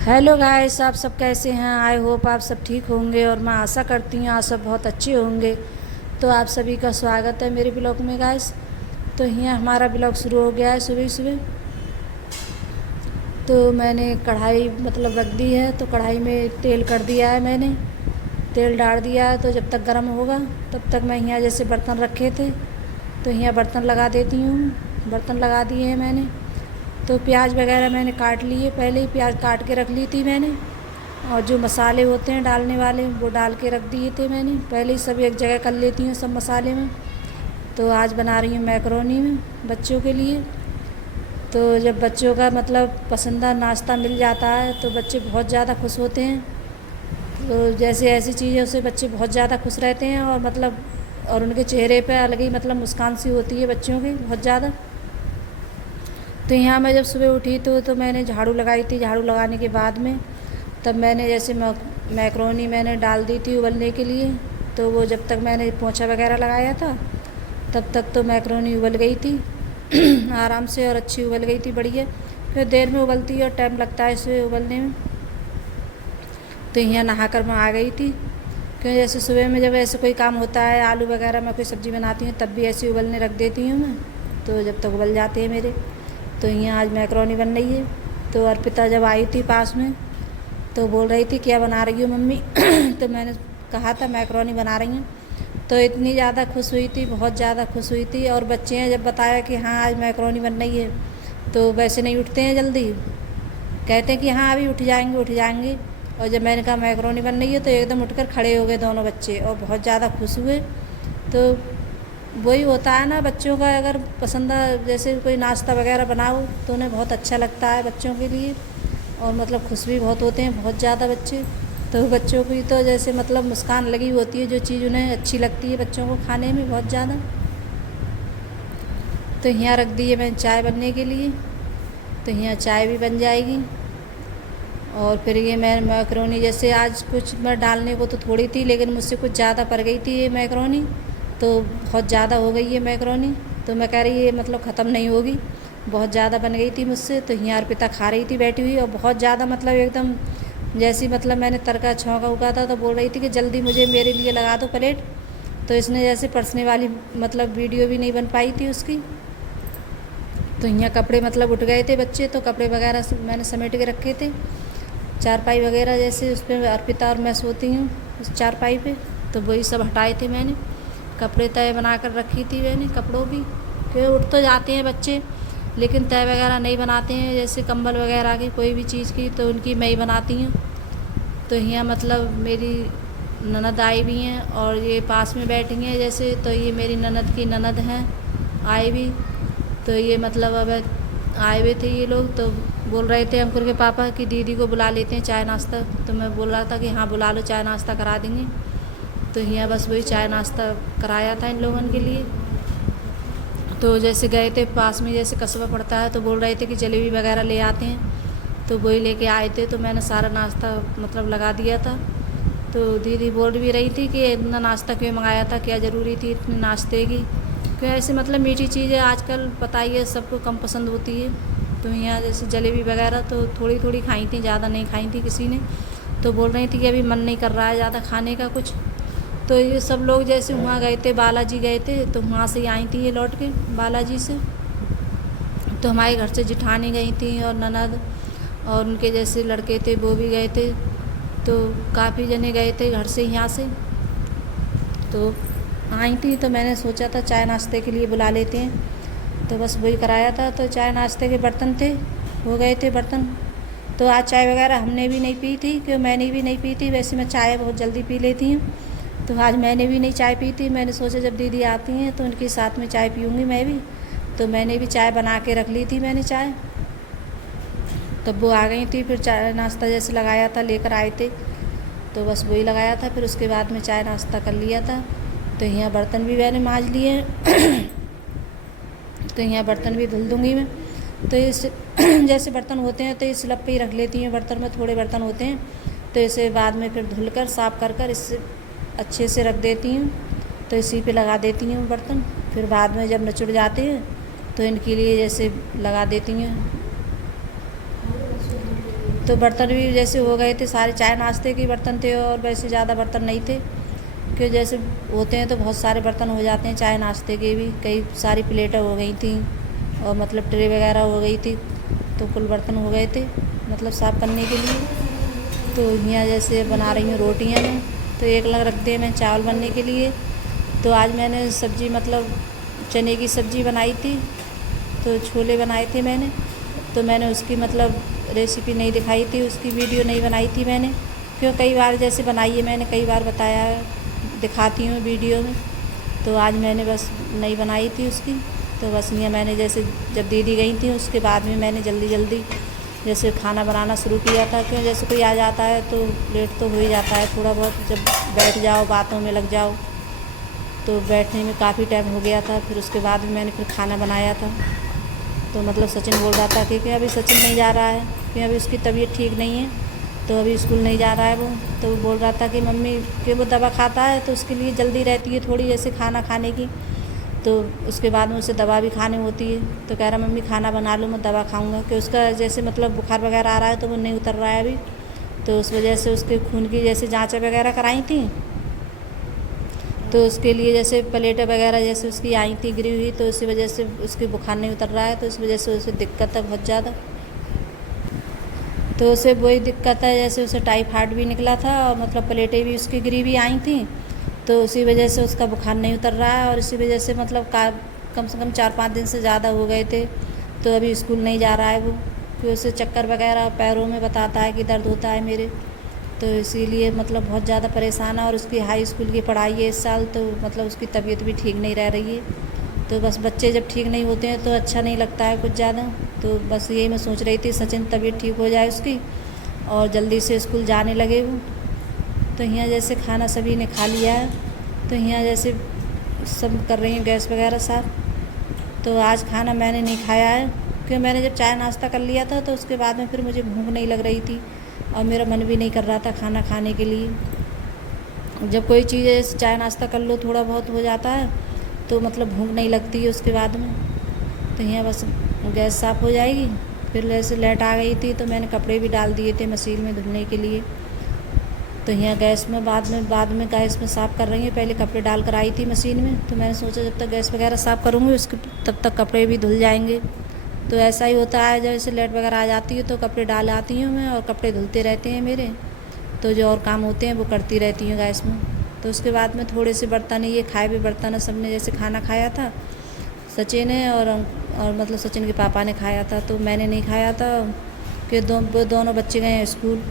Hello guys, आप सब कैसे हैं। आई होप आप सब ठीक होंगे और मैं आशा करती हूँ आप सब बहुत अच्छे होंगे। तो आप सभी का स्वागत है मेरे ब्लॉग में गाइस। तो यहाँ हमारा ब्लॉग शुरू हो गया है सुबह सुबह। तो मैंने कढ़ाई रख दी है, तो कढ़ाई में तेल कर दिया है मैंने। तेल डाल दिया है, तो जब तक गर्म होगा तब तक मैं यहाँ जैसे बर्तन रखे थे तो यहाँ बर्तन लगा देती हूँ। बर्तन लगा दिए हैं मैंने। तो प्याज वगैरह मैंने काट लिए, पहले ही प्याज काट के रख ली थी मैंने। और जो मसाले होते हैं डालने वाले वो डाल के रख दिए थे मैंने, पहले ही सब एक जगह कर लेती हूँ सब मसाले में। तो आज बना रही हूँ मैकरोनी में बच्चों के लिए। तो जब बच्चों का पसंदीदा नाश्ता मिल जाता है तो बच्चे बहुत ज़्यादा खुश होते हैं। तो जैसे ऐसी चीज़ों से बच्चे बहुत ज़्यादा खुश रहते हैं और उनके चेहरे पे अलग ही मुस्कान सी होती है बच्चों की बहुत ज़्यादा। तो यहाँ मैं जब सुबह उठी तो मैंने झाड़ू लगाई थी। झाड़ू लगाने के बाद में तब मैंने जैसे मैकरोनी मैंने डाल दी थी उबलने के लिए। तो वो जब तक मैंने पोंछा वगैरह लगाया था तब तक तो मैकरोनी उबल गई थी आराम से, और अच्छी उबल गई थी बढ़िया। फिर देर में उबलती है और टाइम लगता है इसे उबलने में। तो यहाँ नहा कर मैं आ गई थी, क्योंकि जैसे सुबह में जब ऐसे कोई काम होता है, आलू वगैरह मैं कोई सब्ज़ी बनाती हूँ तब भी ऐसे उबलने रख देती हूँ मैं। तो जब तक उबल जाते हैं मेरे। तो यहाँ आज मैकरोनी बन रही है। तो अर्पिता जब आई थी पास में तो बोल रही थी क्या बना रही हो मम्मी तो मैंने कहा था मैकरोनी बना रही हूँ। तो इतनी ज़्यादा खुश हुई थी, बहुत ज़्यादा खुश हुई थी। और बच्चे हैं जब बताया कि हाँ आज मैकरोनी बन रही है तो वैसे नहीं उठते हैं जल्दी, कहते हैं कि हाँ अभी उठ जाएंगे उठ जाएंगे। और जब मैंने कहा मैकरोनी बन रही है तो एकदम उठकर खड़े हो गए दोनों बच्चे और बहुत ज़्यादा खुश हुए। तो वही होता है ना, बच्चों का अगर पसंद जैसे कोई नाश्ता वगैरह बनाओ तो उन्हें बहुत अच्छा लगता है बच्चों के लिए। और खुश भी बहुत होते हैं बहुत ज़्यादा बच्चे। तो बच्चों की तो जैसे मुस्कान लगी होती है, जो चीज़ उन्हें अच्छी लगती है बच्चों को खाने में बहुत ज़्यादा। तो यहाँ रख दी है मैंने चाय बनने के लिए। तो यहाँ चाय भी बन जाएगी। और फिर ये मैं मैकरोनी जैसे आज कुछ मैं डालने को तो थोड़ी थी, लेकिन मुझसे कुछ ज़्यादा पड़ गई थी ये मैकरोनी। तो बहुत ज़्यादा हो गई है मैकरोनी। तो मैं कह रही ये ख़त्म नहीं होगी, बहुत ज़्यादा बन गई थी मुझसे। तो यहाँ अर्पिता खा रही थी बैठी हुई, और बहुत ज़्यादा एकदम जैसी मैंने तड़का छौंका उगा था तो बोल रही थी कि जल्दी मुझे मेरे लिए लगा दो प्लेट। तो इसने जैसे परसने वाली वीडियो भी नहीं बन पाई थी उसकी। तो यहाँ कपड़े उठ गए थे बच्चे, तो कपड़े वगैरह मैंने समेट के रखे थे। चारपाई वगैरह जैसे उस पर अर्पिता और मैं सोती हूँ उस चारपाई पे, तो वही सब हटाए थे मैंने। कपड़े तय बना कर रखी थी मैंने, कपड़ों भी, क्योंकि उठ तो जाते हैं बच्चे लेकिन तय वगैरह नहीं बनाते हैं, जैसे कंबल वगैरह की कोई भी चीज़ की तो उनकी मैं ही बनाती हूँ। तो यहाँ मेरी ननद आई भी हैं और ये पास में बैठी हैं जैसे, तो ये मेरी ननद की ननद हैं आई भी। तो ये अब आए हुए थे ये लोग, तो बोल रहे थे अंकुर के पापा कि दीदी को बुला लेते हैं चाय नाश्ता। तो मैं बोल रहा था कि हाँ बुला लो, चाय नाश्ता करा देंगे। तो यहाँ बस वही चाय नाश्ता कराया था इन लोगों के लिए। तो जैसे गए थे पास में जैसे कस्बा पड़ता है, तो बोल रहे थे कि जलेबी वगैरह ले आते हैं, तो वही लेके आए थे। तो मैंने सारा नाश्ता लगा दिया था। तो दीदी बोल भी रही थी कि इतना नाश्ता क्यों मंगाया था, क्या ज़रूरी थी इतने नाश्ते की, क्यों ऐसे मीठी चीज़ें आजकल पता ही है सबको कम पसंद होती है। तो यहाँ जैसे जलेबी वगैरह तो थोड़ी थोड़ी खाई थी, ज़्यादा नहीं खाई थी किसी ने। तो बोल रही थी कि अभी मन नहीं कर रहा है ज़्यादा खाने का कुछ। तो ये सब लोग जैसे वहाँ गए थे, बालाजी गए थे, तो वहाँ से आई थी ये लौट के बालाजी से। तो हमारे घर से जिठानी गई थी और ननद और उनके जैसे लड़के थे वो भी गए थे। तो काफ़ी जने गए थे घर से यहाँ से। तो आई थी तो मैंने सोचा था चाय नाश्ते के लिए बुला लेते हैं, तो बस वही कराया था। तो चाय नाश्ते के बर्तन थे, हो गए थे बर्तन। तो आज चाय वगैरह हमने भी नहीं पी थी, क्योंकि मैंने भी नहीं पी थी, वैसे मैं चाय बहुत जल्दी पी लेती हूँ। तो आज मैंने भी नहीं चाय पी थी। मैंने सोचा जब दीदी आती हैं तो उनके साथ में चाय पीऊँगी मैं भी। तो मैंने भी चाय बना के रख ली थी मैंने चाय। तब वो आ गई थी, फिर चाय नाश्ता जैसे लगाया था लेकर आए थे, तो बस वही लगाया था। फिर उसके बाद में चाय नाश्ता कर लिया था। तो यहाँ बर्तन भी मैंने मांज लिए तो यहाँ बर्तन भी धुल दूँगी मैं। तो इस जैसे बर्तन होते हैं तो इस स्लैब पे ही रख लेती हूँ बर्तन में, थोड़े बर्तन होते हैं तो इसे बाद में फिर धुल कर साफ़ कर कर इससे अच्छे से रख देती हूँ। तो इसी पे लगा देती हूँ बर्तन, फिर बाद में जब निचुड़ जाते हैं तो इनके लिए जैसे लगा देती हूँ। तो बर्तन भी जैसे हो गए थे सारे, चाय नाश्ते के बर्तन थे और वैसे ज़्यादा बर्तन नहीं थे, कि जैसे होते हैं तो बहुत सारे बर्तन हो जाते हैं चाय नाश्ते के भी। कई सारी प्लेटें हो गई थी और मतलब ट्रे वगैरह हो गई थी, तो कुल बर्तन हो गए थे मतलब साफ़ करने के लिए। तो यहाँ जैसे बना रही हूँ रोटियाँ मैं, तो एक लग रख दिए मैं चावल बनने के लिए। तो आज मैंने सब्ज़ी मतलब चने की सब्ज़ी बनाई थी, तो छोले बनाए थे मैंने। तो मैंने उसकी मतलब रेसिपी नहीं दिखाई थी, उसकी वीडियो नहीं बनाई थी मैंने, क्यों कई बार जैसे बनाई है मैंने, कई बार बताया है, दिखाती हूँ वीडियो में। तो आज मैंने बस नहीं बनाई थी उसकी। तो बस ये मैंने जैसे जब दीदी गई थी उसके बाद में मैंने जल्दी जल्दी जैसे खाना बनाना शुरू किया था, क्यों जैसे कोई आ जाता है तो लेट तो हो ही जाता है थोड़ा बहुत, जब बैठ जाओ बातों में लग जाओ तो बैठने में काफ़ी टाइम हो गया था। फिर उसके बाद में मैंने फिर खाना बनाया था। तो मतलब सचिन बोल रहा था कि अभी सचिन नहीं जा रहा है, कि अभी उसकी तबीयत ठीक नहीं है, तो अभी स्कूल नहीं जा रहा है वो। तो वो बोल रहा था कि मम्मी कि वो दवा खाता है तो उसके लिए जल्दी रहती है थोड़ी जैसे खाना खाने की, तो उसके बाद में उसे दवा भी खानी होती है। तो कह रहा मम्मी खाना बना लो मैं दवा खाऊंगा, कि उसका जैसे मतलब बुखार वगैरह आ रहा है तो वो नहीं उतर रहा है अभी। तो उस वजह से उसके खून की जैसे जाँच वगैरह कराई थी, तो उसके लिए जैसे प्लेटें वगैरह जैसे उसकी आई थी गिरी हुई, तो इसी वजह से उसके बुखार नहीं उतर रहा है, तो इस वजह से उसे दिक्कत है बहुत ज़्यादा। तो उसे वही दिक्कत है, जैसे उसे टाइफाइड भी निकला था और मतलब प्लेटें भी उसकी गिरी भी आई थी, तो उसी वजह से उसका बुखार नहीं उतर रहा है। और इसी वजह से मतलब कम से कम 4-5 दिन से ज़्यादा हो गए थे, तो अभी स्कूल नहीं जा रहा है वो, कि उसे चक्कर वगैरह पैरों में बताता है कि दर्द होता है मेरे। तो इसीलिए मतलब बहुत ज़्यादा परेशान है। और उसकी हाई स्कूल की पढ़ाई है इस साल, तो मतलब उसकी तबीयत भी ठीक नहीं रह रही है। तो बस बच्चे जब ठीक नहीं होते हैं तो अच्छा नहीं लगता है कुछ ज़्यादा। तो बस यही मैं सोच रही थी सचिन तबीयत ठीक हो जाए उसकी और जल्दी से स्कूल जाने लगे वो। तो यहाँ जैसे खाना सभी ने खा लिया है, तो यहाँ जैसे सब कर रही हैं गैस वगैरह साफ। तो आज खाना मैंने नहीं खाया है, क्योंकि मैंने जब चाय नाश्ता कर लिया था तो उसके बाद में फिर मुझे भूख नहीं लग रही थी और मेरा मन भी नहीं कर रहा था खाना खाने के लिए। जब कोई चीज़ जैसे चाय नाश्ता कर लो थोड़ा बहुत हो जाता है तो मतलब भूख नहीं लगती है उसके बाद में। तो यहाँ बस गैस साफ़ हो जाएगी। फिर जैसे लाइट आ गई थी तो मैंने कपड़े भी डाल दिए थे मशीन में धुलने के लिए। तो यहाँ गैस में बाद में गैस में साफ़ कर रही हूँ, पहले कपड़े डाल कर आई थी मशीन में, तो मैंने सोचा जब तक गैस वगैरह साफ़ करूँगी उसके तब तक कपड़े भी धुल जाएंगे। तो ऐसा ही होता है, जैसे लाइट वगैरह आ जाती है तो कपड़े डाल आती हूँ मैं और कपड़े धुलते रहते हैं मेरे। तो जो और काम होते हैं वो करती रहती हूँ गैस में। तो उसके बाद में थोड़े से बर्तन ये खाए हुए बर्तन सब ने जैसे खाना खाया था सचिन ने और मतलब सचिन के पापा ने खाया था, तो मैंने नहीं खाया था कि दोनों बच्चे गए हैं स्कूल।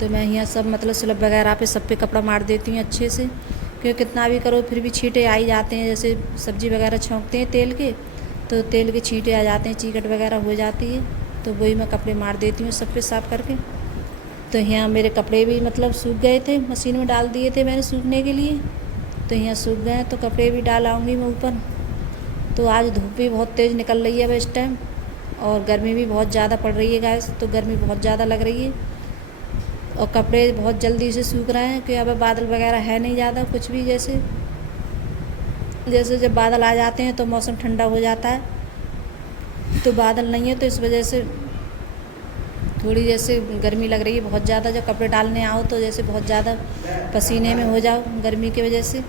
तो मैं यहाँ सब मतलब स्लब वगैरह पे सब पे कपड़ा मार देती हूँ अच्छे से, क्योंकि कितना भी करो फिर भी छींटे आ ही जाते हैं। जैसे सब्ज़ी वगैरह छौंकते हैं तेल के, तो तेल के छींटे आ जाते हैं, चीकट वगैरह हो जाती है, तो वही मैं कपड़े मार देती हूँ सब पे साफ़ करके। तो यहाँ मेरे कपड़े भी मतलब सूख गए थे, मशीन में डाल दिए थे मैंने सूखने के लिए, तो यहाँ सूख गए तो कपड़े भी डाल आऊँगी मैं ऊपर। तो आज धूप भी बहुत तेज़ निकल रही है अब इस टाइम, और गर्मी भी बहुत ज़्यादा पड़ रही है गैस, तो गर्मी बहुत ज़्यादा लग रही है और कपड़े बहुत जल्दी से सूख रहे हैं, कि अब बादल वगैरह है नहीं ज़्यादा कुछ भी। जैसे जब बादल आ जाते हैं तो मौसम ठंडा हो जाता है, तो बादल नहीं है तो इस वजह से थोड़ी जैसे गर्मी लग रही है बहुत ज़्यादा। जब कपड़े डालने आओ तो जैसे बहुत ज़्यादा पसीने में हो जाओ गर्मी की वजह से।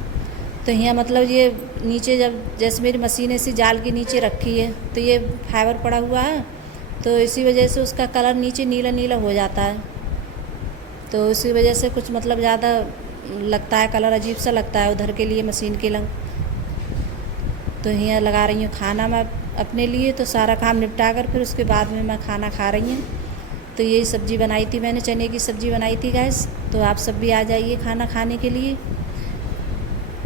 तो यहाँ मतलब ये नीचे जब जैसे मेरी मशीन ऐसी जाल के नीचे रखी है तो ये फाइबर पड़ा हुआ है, तो इसी वजह से उसका कलर नीचे नीला नीला हो जाता है, तो इसी वजह से कुछ मतलब ज़्यादा लगता है, कलर अजीब सा लगता है उधर के लिए मशीन के लंग। तो यहाँ लगा रही हूँ खाना मैं अपने लिए, तो सारा काम निपटा कर फिर उसके बाद में मैं खाना खा रही हूँ। तो यही सब्ज़ी बनाई थी मैंने, चने की सब्ज़ी बनाई थी गैस। तो आप सब भी आ जाइए खाना खाने के लिए।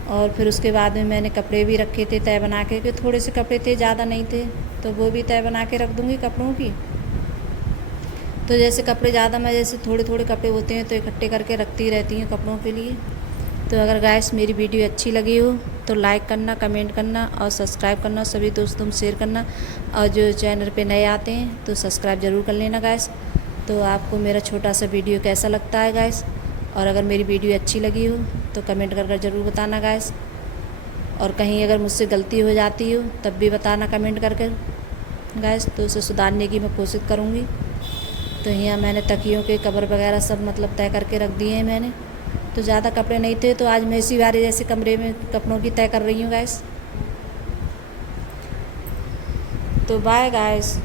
और फिर उसके बाद में मैंने कपड़े भी रखे थे तय बना के, कि थोड़े से कपड़े थे ज़्यादा नहीं थे, तो वो भी तय बना के रख दूँगी कपड़ों की। तो जैसे कपड़े ज़्यादा मैं जैसे थोड़े थोड़े कपड़े होते हैं तो इकट्ठे करके रखती रहती हूँ कपड़ों के लिए। तो अगर गाइस मेरी वीडियो अच्छी लगी हो तो लाइक करना, कमेंट करना और सब्सक्राइब करना, सभी दोस्तों में शेयर करना, और जो चैनल पे नए आते हैं तो सब्सक्राइब ज़रूर कर लेना गाइस। तो आपको मेरा छोटा सा वीडियो कैसा लगता है गाइस, और अगर मेरी वीडियो अच्छी लगी हो तो कमेंट कर ज़रूर बताना गाइस। और कहीं अगर मुझसे गलती हो जाती हो तब भी बताना कमेंट कर गाइस, तो उसे सुधारने की मैं कोशिश करूँगी। तो यहाँ मैंने तकियों के कवर वगैरह सब मतलब तय करके रख दिए हैं मैंने। तो ज़्यादा कपड़े नहीं थे तो आज मैं इसी बारी जैसे कमरे में कपड़ों की तय कर रही हूँ गाइस। तो बाय गाइस।